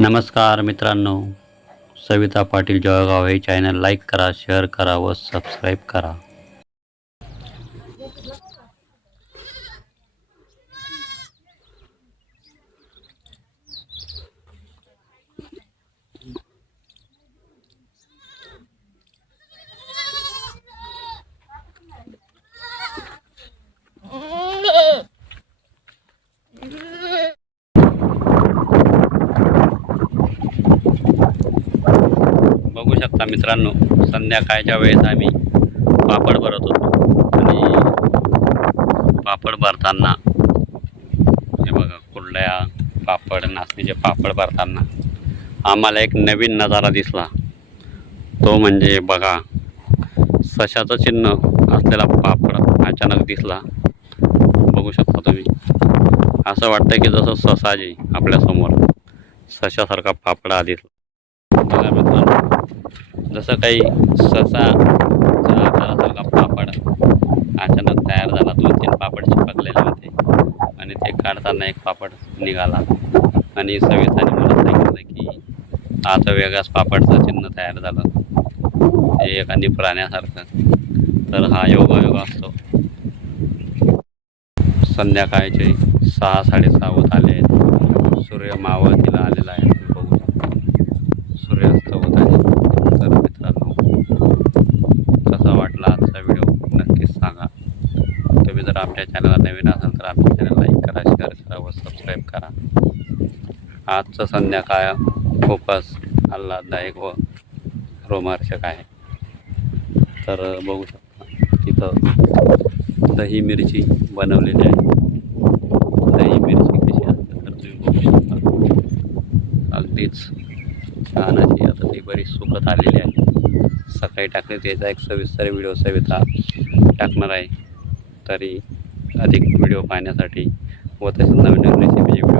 नमस्कार मित्रांनो सविता पाटील जळगाव हे चॅनल लाईक करा शेअर करा व सबस्क्राईब करा बघू शकता मित्रांनो संध्याकाळच्या वेळेस आम्ही पापड भरत होतो. आणि पापड भरताना हे बघा कुर्ड्या पापड नाचणीचे पापड भरताना आम्हाला एक नवीन नजारा दिसला. तो म्हणजे बघा सशाचं चिन्ह असलेला पापड अचानक दिसला. बघू शकता तुम्ही. असं वाटतं की जसं ससाजी आपल्यासमोर सशासारखा पापड आधीच मित्रांनो जसं काही ससा आकारासारखा पापड अचानक तयार झाला दोन तीन पापड चिपकलेले होते. आणि ते काढताना एक पापड निघाला. आणि सविताने मला सांगितलं की आता वेगळाच पापडचं चिन्ह तयार झालं. ते एखादी प्राण्यासारखं. तर हा योगायोग असतो. संध्याकाळचे सहा साडेसहा होत आले. आहेत सूर्य मावळतीला आलेला आहे तुम्ही बघू शकता सूर्यास्त होत आहे तर मित्रांनो कसा वाटला आजचा व्हिडिओ नक्कीच सांगा तुम्ही जर आपल्या चॅनलला नवीन असाल तर आपल्या चॅनल लाईक करा शेअर करा व सबस्क्राईब करा. आजचं संध्याकाळ खूपच आल्हाददायक व रोमार्चक आहे. तर बघू शकता तिथं दही मिरची बनवलेली आहे. दही मिरची कशी असते तर तुम्ही बघू शकता. अगदीच छान अशी आता ती बरीच सुकत आलेली आहे. सकाळी टाकली त्याचा एक सविस्तर व्हिडिओ सविता टाकणार आहे. तरी अधिक व्हिडिओ पाहण्यासाठी व तसेच नवीन नवीन रेसिपीचे